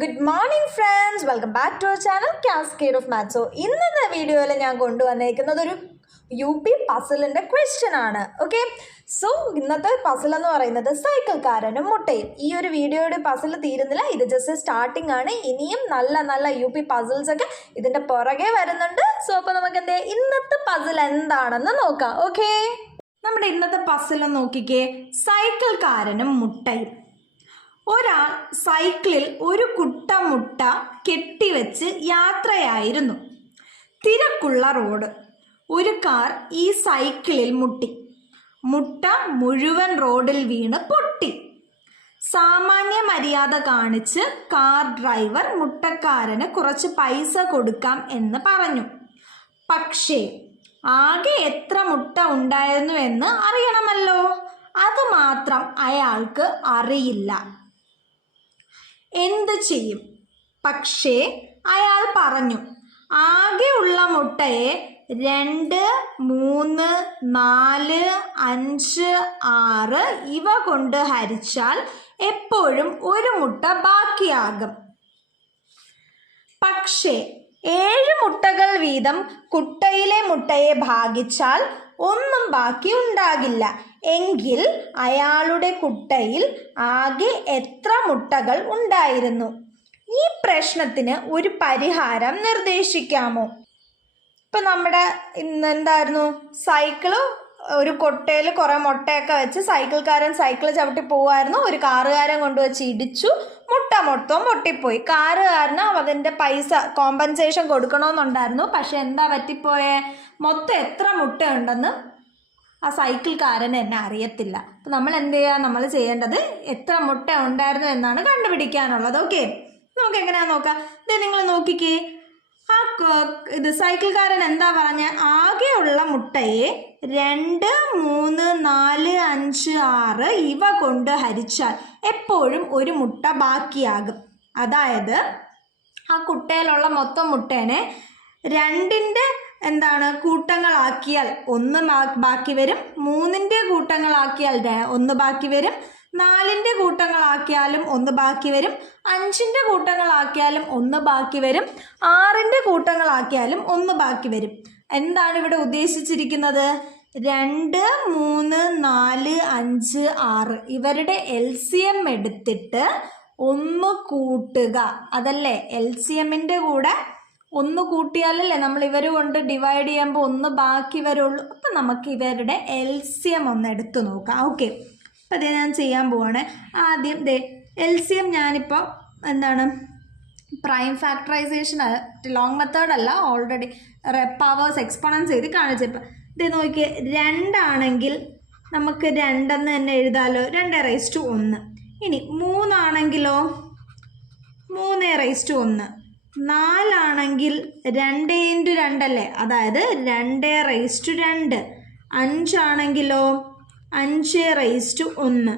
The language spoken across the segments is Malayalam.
Good morning friends welcome back to our channel cascade of maths ഇന്നത്തെ വീഡിയോയിൽ ഞാൻ കൊണ്ടുവന്നേക്കുന്നത് ഒരു യു പി പസിലിന്റെ ക്വസ്റ്റ്യൻ ആണ്. ഓക്കെ സോ ഇന്നത്തെ പസിൽ എന്ന് പറയുന്നത് സൈക്കിൾക്കാരനും മുട്ടയും. ഈ ഒരു വീഡിയോയുടെ പസിൽ തീരുന്നില്ല. ഇത് ജസ്റ്റ് സ്റ്റാർട്ടിംഗ് ആണ്. ഇനിയും നല്ല നല്ല യു പി പസിൽസ് ഒക്കെ ഇതിന്റെ പുറകെ വരുന്നുണ്ട്. സോ അപ്പോൾ നമുക്ക് എന്ത്? ഇന്നത്തെ പസിൽ എന്താണെന്ന് നോക്കാം. ഓക്കെ നമ്മുടെ ഇന്നത്തെ പസിൽ നോക്കിക്കേ. സൈക്കിൾക്കാരനും മുട്ടയും. ഒരാൾ സൈക്കിളിൽ ഒരു കുട്ട മുട്ട കെട്ടിവെച്ച് യാത്രയായിരുന്നു. തിരക്കുള്ള റോഡ്. ഒരു കാർ ഈ സൈക്കിളിൽ മുട്ടി. മുട്ട മുഴുവൻ റോഡിൽ വീണ് പൊട്ടി. സാമാന്യ മര്യാദ കാണിച്ച് കാർ ഡ്രൈവർ മുട്ടക്കാരന് കുറച്ച് പൈസ കൊടുക്കാം എന്ന് പറഞ്ഞു. പക്ഷേ ആകെ എത്ര മുട്ട ഉണ്ടായിരുന്നു എന്ന് അറിയണമല്ലോ. അത് മാത്രം അയാൾക്ക് അറിയില്ല. എന്ത് ചെയ്യും? പക്ഷേ അയാൾ പറഞ്ഞു ആകെയുള്ള മുട്ടയെ രണ്ട് മൂന്ന് നാല് അഞ്ച് ആറ് ഇവ കൊണ്ട് ഹരിച്ചാൽ എപ്പോഴും ഒരു മുട്ട ബാക്കിയാകും. പക്ഷേ ഏഴ് മുട്ടകൾ വീതം കുട്ടയിലെ മുട്ടയെ ഭാഗിച്ചാൽ ഒന്നും ബാക്കി ഉണ്ടാകില്ല. എങ്കിൽ അയാളുടെ കുട്ടയിൽ ആകെ എത്ര മുട്ടകൾ ഉണ്ടായിരുന്നു? ഈ പ്രശ്നത്തിന് ഒരു പരിഹാരം നിർദ്ദേശിക്കാമോ? ഇപ്പം നമ്മുടെ ഇന്ന് എന്തായിരുന്നു? സൈക്കിൾ ഒരു കൊട്ടയിൽ കുറേ മുട്ടയൊക്കെ വെച്ച് സൈക്കിൾക്കാരൻ സൈക്കിൾ ചവിട്ടി പോകുമായിരുന്നു ഒരു കാറുകാരൻ കൊണ്ടുവച്ച് ഇടിച്ചു. മുട്ട മൊത്തം പൊട്ടിപ്പോയി. കാറുകാരന് അതിന്റെ പൈസ കോമ്പൻസേഷൻ കൊടുക്കണമെന്നുണ്ടായിരുന്നു. പക്ഷെ എന്താ പറ്റിപ്പോയേ? മൊത്തം എത്ര മുട്ടയുണ്ടെന്ന് ആ സൈക്കിൾക്കാരൻ എന്നെ അറിയത്തില്ല. അപ്പം നമ്മൾ എന്ത് ചെയ്യുക നമ്മൾ ചെയ്യേണ്ടത് എത്ര മുട്ട ഉണ്ടായിരുന്നു എന്നാണ് കണ്ടുപിടിക്കാനുള്ളത്. ഓക്കെ നമുക്ക് എങ്ങനെയാ നോക്കാം? ഇത് നിങ്ങൾ നോക്കിക്കേ. ആ ഇത് സൈക്കിൾക്കാരൻ എന്താ പറഞ്ഞ? ആകെയുള്ള മുട്ടയെ രണ്ട് മൂന്ന് നാല് അഞ്ച് ആറ് ഇവ കൊണ്ട് ഹരിച്ചാൽ എപ്പോഴും ഒരു മുട്ട ബാക്കിയാകും. അതായത് ആ കുട്ടയിലുള്ള മൊത്തം മുട്ടേനെ രണ്ടിന്റെ എന്താണ്? കൂട്ടങ്ങളാക്കിയാൽ ഒന്ന് ബാക്കി വരും. മൂന്നിന്റെ കൂട്ടങ്ങളാക്കിയാൽ ഒന്ന് ബാക്കി വരും. നാലിന്റെ കൂട്ടങ്ങളാക്കിയാലും ഒന്ന് ബാക്കി വരും. അഞ്ചിന്റെ കൂട്ടങ്ങളാക്കിയാലും ഒന്ന് ബാക്കി വരും. ആറിന്റെ കൂട്ടങ്ങളാക്കിയാലും ഒന്ന് ബാക്കി വരും. എന്താണ് ഇവിടെ ഉദ്ദേശിച്ചിരിക്കുന്നത്? രണ്ട് മൂന്ന് നാല് അഞ്ച് ആറ്. ഇവരുടെ എൽ സി എം എടുത്തിട്ട് ഒന്ന് കൂട്ടുക. അതല്ലേ? എൽ സി എമ്മിന്റെ കൂടെ ഒന്ന് കൂട്ടിയാലല്ലേ നമ്മൾ ഇവർ കൊണ്ട് ഡിവൈഡ് ചെയ്യുമ്പോൾ ഒന്ന് ബാക്കി വരുള്ളൂ. അപ്പം നമുക്ക് ഇവരുടെ എൽ സി എം ഒന്ന് എടുത്തു നോക്കാം. ഓക്കെ അപ്പം അതേ ഞാൻ ചെയ്യാൻ പോവാണ്. ആദ്യം ദേ എൽ സി എം ഞാനിപ്പോൾ എന്താണ്? പ്രൈം ഫാക്ടറൈസേഷൻ ലോങ് മെത്തേഡ് അല്ല ഓൾറെഡി പവേഴ്സ് എക്സ്പോണൻസ് ചെയ്ത് കാണിച്ചപ്പോൾ ഇത് നോക്കി രണ്ടാണെങ്കിൽ നമുക്ക് രണ്ടെന്ന് തന്നെ എഴുതാലോ. രണ്ട് റൈസ് ടു ഒന്ന്. ഇനി മൂന്നാണെങ്കിലോ? മൂന്ന് റൈസ് ടു ഒന്ന്. നാലാണെങ്കിൽ രണ്ട് ഇന്റു രണ്ടല്ലേ അതായത് രണ്ട് റൈസ് ടു രണ്ട്. അഞ്ചാണെങ്കിലോ? അഞ്ച് റൈസ് ടു ഒന്ന്.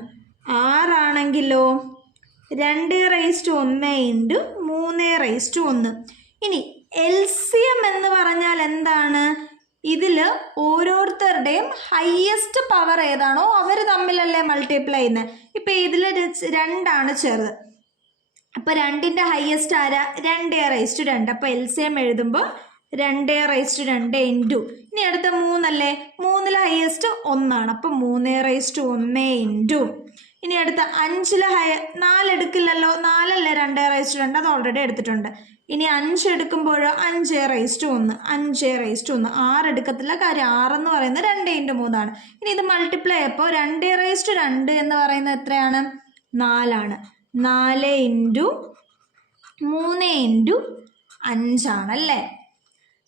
ആറാണെങ്കിലോ? രണ്ട് റൈസ് ടു ഒന്ന് ഇന്റു മൂന്ന് റൈസ് ടു ഒന്ന്. ഇനി എൽ സി എം എന്ന് പറഞ്ഞാൽ എന്താണ്? ഇതിൽ ഓരോരുത്തരുടെയും ഹയ്യസ്റ്റ് പവർ ഏതാണോ അവർ തമ്മിലല്ലേ മൾട്ടിപ്ലൈ ചെയ്യുന്നത്. ഇപ്പം ഇതിൽ രണ്ടാണ് ചെറുത് അപ്പോൾ രണ്ടിന്റെ ഹയസ്റ്റ് ആരാ? രണ്ട് റൈസ് ടു രണ്ട്. അപ്പോൾ എൽ സി എം എഴുതുമ്പോൾ രണ്ട് റൈസ് ടു രണ്ട് ഇന്റു ഇനി അടുത്ത മൂന്നല്ലേ? മൂന്നിൽ ഹയസ്റ്റ് ഒന്നാണ്. അപ്പോൾ മൂന്ന് റൈസ് ടു ഒന്ന് ഇന്റു ഇനി അടുത്ത അഞ്ചിൽ ഹയ നാലെടുക്കില്ലല്ലോ നാലല്ലേ രണ്ട് റൈസ് ടു രണ്ട്? അത് ഓൾറെഡി എടുത്തിട്ടുണ്ട്. ഇനി അഞ്ച് എടുക്കുമ്പോഴോ അഞ്ച് റൈസ് ടു ഒന്ന്. അഞ്ച് റൈസ് ടു ഒന്ന്. ആറ് എടുക്കത്തില്ല. കാര്യം ആറെന്ന് പറയുന്നത് രണ്ട് ഇന്റു മൂന്നാണ്. ഇനി ഇത് മൾട്ടിപ്ലൈ അപ്പോൾ രണ്ട് റൈസ് ടു രണ്ട് എന്ന് പറയുന്നത് എത്രയാണ്? നാലാണ്. നാല് ഇന്റു മൂന്ന് ഇന്റു അഞ്ചാണല്ലേ?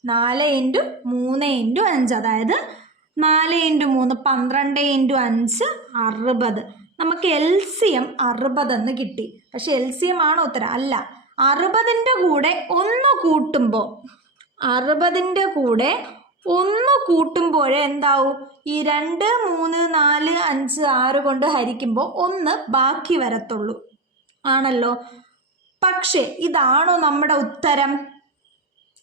നാല് ഇന്റു മൂന്ന് ഇന്റു അഞ്ച് അതായത് നാല് ഇന്റു മൂന്ന് പന്ത്രണ്ട് ഇന്റു അഞ്ച് അറുപത്. നമുക്ക് എൽ സി എം അറുപതെന്ന് കിട്ടി. പക്ഷെ എൽ സി എം ആണോ ഉത്തരം? അല്ല. അറുപതിന്റെ കൂടെ ഒന്ന് കൂട്ടുമ്പോൾ അറുപതിന്റെ കൂടെ ഒന്ന് കൂട്ടുമ്പോഴേ എന്താവും? ഈ രണ്ട് മൂന്ന് നാല് അഞ്ച് ആറ് കൊണ്ട് ഹരിക്കുമ്പോൾ ഒന്ന് ബാക്കി വരത്തുള്ളൂ. ആണല്ലോ. പക്ഷേ ഇതാണോ നമ്മുടെ ഉത്തരം?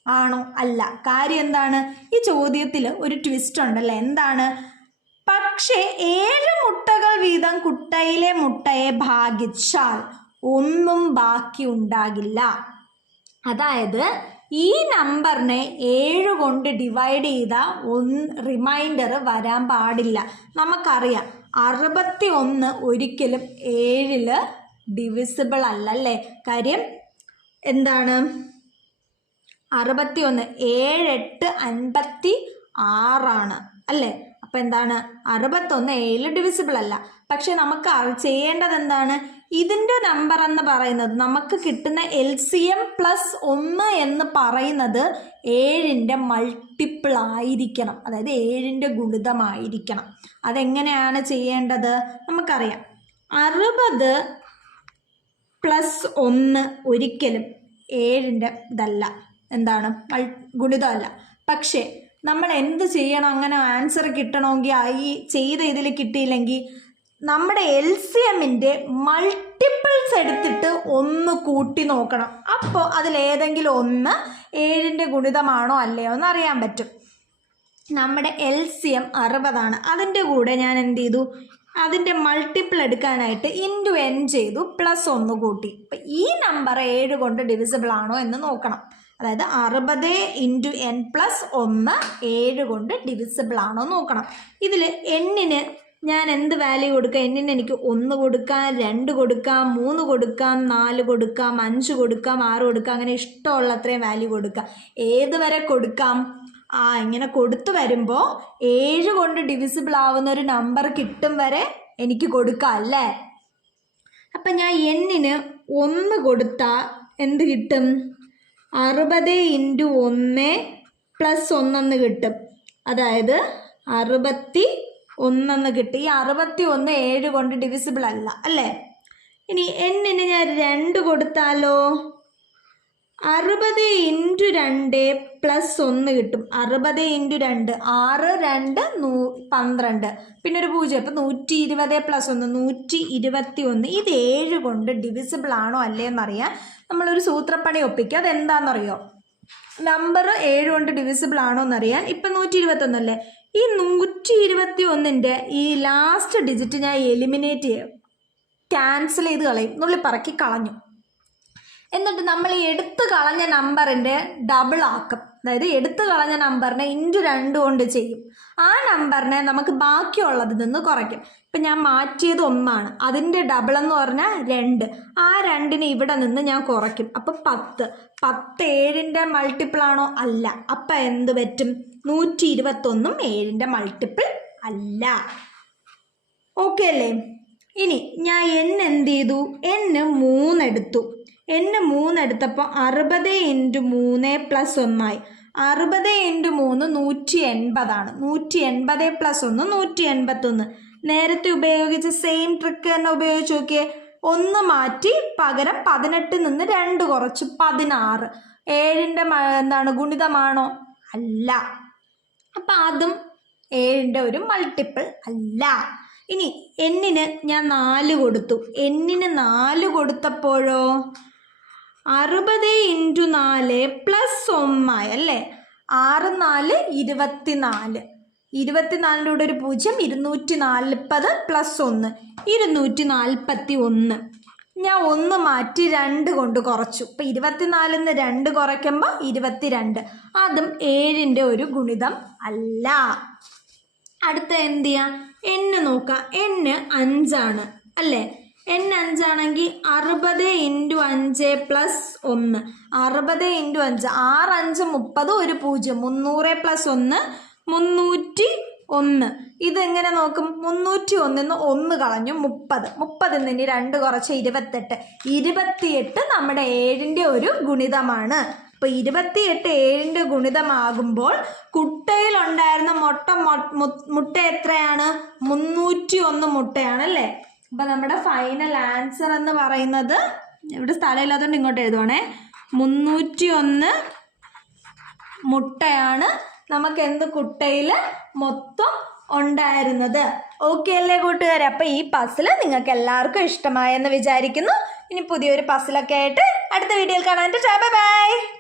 ആണോ അല്ല. കാര്യം എന്താണ്? ഈ ചോദ്യത്തിൽ ഒരു ട്വിസ്റ്റ് ഉണ്ടല്ലോ? എന്താണ്? പക്ഷേ ഏഴ് മുട്ടകൾ വീതം കുട്ടയിലെ മുട്ടയെ ഭാഗിച്ചാൽ ഒന്നും ബാക്കി ഉണ്ടാകില്ല. അതായത് ഈ നമ്പറിനെ ഏഴ് കൊണ്ട് ഡിവൈഡ് ചെയ്ത ഒന്ന് റിമൈൻഡർ വരാൻ പാടില്ല. നമുക്കറിയാം അറുപത്തി ഒന്ന് ഒരിക്കലും ഏഴിൽ ഡിവിസിബിൾ അല്ല അല്ലേ കാര്യം എന്താണ്? അറുപത്തി ഒന്ന് ഏഴെട്ട് അൻപത്തി ആറാണ് അല്ലേ? അപ്പം എന്താണ്? അറുപത്തൊന്ന് ഏഴിൽ ഡിവിസിബിൾ അല്ല. പക്ഷെ നമുക്ക് ചെയ്യേണ്ടത് എന്താണ്? ഇതിന്റെ നമ്പർ എന്ന് പറയുന്നത് നമുക്ക് കിട്ടുന്ന എൽ സി എം പ്ലസ് ഒന്ന് എന്ന് പറയുന്നത് ഏഴിന്റെ മൾട്ടിപ്പിൾ ആയിരിക്കണം. അതായത് ഏഴിന്റെ ഗുണിതമായിരിക്കണം. അതെങ്ങനെയാണ് ചെയ്യേണ്ടത്? നമുക്കറിയാം. അറുപത് പ്ലസ് ഒന്ന് ഒരിക്കലും ഏഴിന്റെ ഇതല്ല. എന്താണ്? ഗുണിതമല്ല. പക്ഷേ നമ്മൾ എന്ത് ചെയ്യണം? അങ്ങനെ ആൻസർ കിട്ടണമെങ്കിൽ ഈ ചെയ്ത ഇതിൽ കിട്ടിയില്ലെങ്കിൽ നമ്മുടെ എൽ സി എമ്മിന്റെ മൾട്ടിപ്പിൾസ് എടുത്തിട്ട് ഒന്ന് കൂട്ടി നോക്കണം. അപ്പോൾ അതിലേതെങ്കിലും ഒന്ന് ഏഴിന്റെ ഗുണിതമാണോ അല്ലയോ എന്ന് അറിയാൻ പറ്റും. നമ്മുടെ എൽ സി എം അറുപതാണ്. അതിന്റെ കൂടെ ഞാൻ എന്ത് ചെയ്തു? അതിന്റെ മൾട്ടിപ്പിൾ എടുക്കാനായിട്ട് ഇന്റു എൻ ചെയ്തു പ്ലസ് ഒന്ന് കൂട്ടി. അപ്പം ഈ നമ്പർ ഏഴ് കൊണ്ട് ഡിവിസിബിൾ ആണോ എന്ന് നോക്കണം. അതായത് അറുപത് ഇന്റു എൻ പ്ലസ് ഒന്ന് ഏഴ് കൊണ്ട് ഡിവിസിബിൾ ആണോ നോക്കണം. ഇതിൽ എണ്ണിന് ഞാൻ എന്ത് വാല്യൂ കൊടുക്കാം? എന്നിന് എനിക്ക് ഒന്ന് കൊടുക്കാം രണ്ട് കൊടുക്കാം മൂന്ന് കൊടുക്കാം നാല് കൊടുക്കാം അഞ്ച് കൊടുക്കാം ആറ് കൊടുക്കാം അങ്ങനെ ഇഷ്ടമുള്ള അത്രയും വാല്യൂ കൊടുക്കാം. ഏത് വരെ കൊടുക്കാം? ആ ഇങ്ങനെ കൊടുത്തു വരുമ്പോൾ ഏഴ് കൊണ്ട് ഡിവിസിബിൾ ആവുന്ന ഒരു നമ്പർ കിട്ടും വരെ എനിക്ക് കൊടുക്കാം അല്ലേ? അപ്പം ഞാൻ എന്നിന് ഒന്ന് കൊടുത്താൽ എന്ത് കിട്ടും? അറുപത് ഇന്റു ഒന്ന് പ്ലസ് ഒന്നെന്ന് കിട്ടും. അതായത് അറുപത്തി ഒന്നെന്ന് കിട്ടി. ഈ അറുപത്തി ഒന്ന് ഏഴ് കൊണ്ട് ഡിവിസിബിൾ അല്ല അല്ലേ? ഇനി എന്നിന് ഞാൻ രണ്ട് കൊടുത്താലോ? അറുപത് ഇന്റു രണ്ട് പ്ലസ് ഒന്ന് കിട്ടും. അറുപത് ഇന്റു രണ്ട് ആറ് രണ്ട് നൂ പന്ത്രണ്ട്. പിന്നെ ഒരു പൂജ്യം അപ്പം നൂറ്റി ഇരുപത് പ്ലസ് ഒന്ന് നൂറ്റി ഇരുപത്തി ഒന്ന്. ഇത് ഏഴ് കൊണ്ട് ഡിവിസിബിൾ ആണോ അല്ലേന്നറിയാൻ നമ്മളൊരു സൂത്രപ്പണി ഒപ്പിക്കുക. അതെന്താണെന്നറിയോ നമ്പർ ഏഴ് കൊണ്ട് ഡിവിസിബിൾ ആണോ എന്നറിയാൻ ഇപ്പം നൂറ്റി ഇരുപത്തൊന്നല്ലേ ഈ നൂറ്റി ഇരുപത്തി ഒന്നിന്റെ ഈ ലാസ്റ്റ് ഡിജിറ്റ് ഞാൻ എലിമിനേറ്റ് ചെയ്യും ക്യാൻസൽ ചെയ്ത് കളയും. നുള്ളി പറക്കി കളഞ്ഞു. എന്നിട്ട് നമ്മൾ ഈ എടുത്തു കളഞ്ഞ നമ്പറിന്റെ ഡബിൾ ആക്കും. അതായത് എടുത്തു കളഞ്ഞ നമ്പറിനെ ഇന്റു രണ്ട് കൊണ്ട് ചെയ്യും. ആ നമ്പറിനെ നമുക്ക് ബാക്കിയുള്ളതിൽ നിന്ന് കുറയ്ക്കും. ഇപ്പം ഞാൻ മാറ്റിയത് ഒന്നാണ്. അതിന്റെ ഡബിൾ എന്ന് പറഞ്ഞാൽ രണ്ട്. ആ രണ്ടിനെ ഇവിടെ നിന്ന് ഞാൻ കുറയ്ക്കും. അപ്പം പത്ത്. പത്ത് ഏഴിന്റെ മൾട്ടിപ്പിൾ ആണോ? അല്ല. അപ്പം എന്ത് പറ്റും? നൂറ്റി ഇരുപത്തൊന്നും ഏഴിന്റെ മൾട്ടിപ്പിൾ അല്ല. ഓക്കെ അല്ലേ? ഇനി ഞാൻ എൻ എന്ത് ചെയ്തു? എന്ന് മൂന്നെടുത്തു. എന്ന് മൂന്നെടുത്തപ്പോൾ അറുപത് ഇന്റു മൂന്ന് പ്ലസ് ഒന്നായി. അറുപത് ഇന്റു മൂന്ന് നൂറ്റി എൺപതാണ് നൂറ്റി എൺപത് പ്ലസ് ഒന്ന് നൂറ്റി എൺപത്തൊന്ന് നേരത്തെ ഉപയോഗിച്ച സെയിം ട്രിക്ക് തന്നെ ഉപയോഗിച്ച് നോക്കിയേ. ഒന്ന് മാറ്റി പകരം പതിനെട്ടിൽ നിന്ന് രണ്ട് കുറച്ച് പതിനാറ്. ഏഴിന്റെ എന്താണ് ഗുണിതമാണോ? അല്ല. അപ്പം അതും ഏഴിന്റെ ഒരു മൾട്ടിപ്പിൾ അല്ല. ഇനി എന്നിന് ഞാൻ നാല് കൊടുത്തു. എന്നിന് നാല് കൊടുത്തപ്പോഴോ? അറുപത് ഇന്റു നാല് പ്ലസ് ഒന്ന് അല്ലേ? ആറ് നാല് ഇരുപത്തിനാല്. ഇരുപത്തിനാലിന്റെ കൂടെ ഒരു പൂജ്യം ഇരുന്നൂറ്റി നാൽപ്പത് പ്ലസ് ഒന്ന് ഇരുന്നൂറ്റി നാൽപ്പത്തി ഒന്ന് ഞാൻ ഒന്ന് മാറ്റി രണ്ട് കൊണ്ട് കുറച്ചു. ഇപ്പം ഇരുപത്തിനാലിൽ നിന്ന് രണ്ട് കുറയ്ക്കുമ്പോൾ ഇരുപത്തിരണ്ട്. അതും ഏഴിന്റെ ഒരു ഗുണിതം അല്ല. അടുത്ത എന്ത് ചെയ്യാം? എണ്ണ് നോക്കാം. എണ്ണ് അഞ്ചാണ് അല്ലേ? എൻ അഞ്ചാണെങ്കിൽ അറുപത് ഇന്റു അഞ്ച് പ്ലസ് ഒന്ന്. അറുപത് ഇന്റു അഞ്ച്. ആറ് അഞ്ച് മുപ്പത് ഒരു പൂജ്യം. മുന്നൂറ് പ്ലസ് ഒന്ന് മുന്നൂറ്റി ഒന്ന്. ഇതെങ്ങനെ നോക്കും? മുന്നൂറ്റി ഒന്നിന്ന് ഒന്ന് കളഞ്ഞു മുപ്പത്. മുപ്പതിൽ നിന്ന് രണ്ട് കുറച്ച് ഇരുപത്തെട്ട്. ഇരുപത്തിയെട്ട് നമ്മുടെ ഏഴിന്റെ ഒരു ഗുണിതമാണ്. അപ്പോൾ ഇരുപത്തിയെട്ട് ഏഴിന്റെ ഗുണിതമാകുമ്പോൾ കുട്ടയിലുണ്ടായിരുന്ന മുട്ട മുട്ട എത്രയാണ്? മുന്നൂറ്റി ഒന്ന് മുട്ടയാണ് അല്ലേ അപ്പം നമ്മുടെ ഫൈനൽ ആൻസർ എന്ന് പറയുന്നത് ഇവിടെ സ്ഥലം സ്ഥലമില്ലാത്തതുകൊണ്ട് ഇങ്ങോട്ട് എഴുതുവാണേ. മുന്നൂറ്റി ഒന്ന് മുട്ടയാണ് നമുക്ക് എന്ത് കുട്ടയിൽ മൊത്തം ഉണ്ടായിരുന്നത്. ഓക്കെ അല്ലേ കൂട്ടുകാരെ? അപ്പം ഈ പസിൽ നിങ്ങൾക്ക് എല്ലാവർക്കും ഇഷ്ടമായെന്ന് വിചാരിക്കുന്നു. ഇനി പുതിയൊരു പസിലൊക്കെ ആയിട്ട് അടുത്ത വീഡിയോയിൽ കാണാൻ ബൈ ബൈ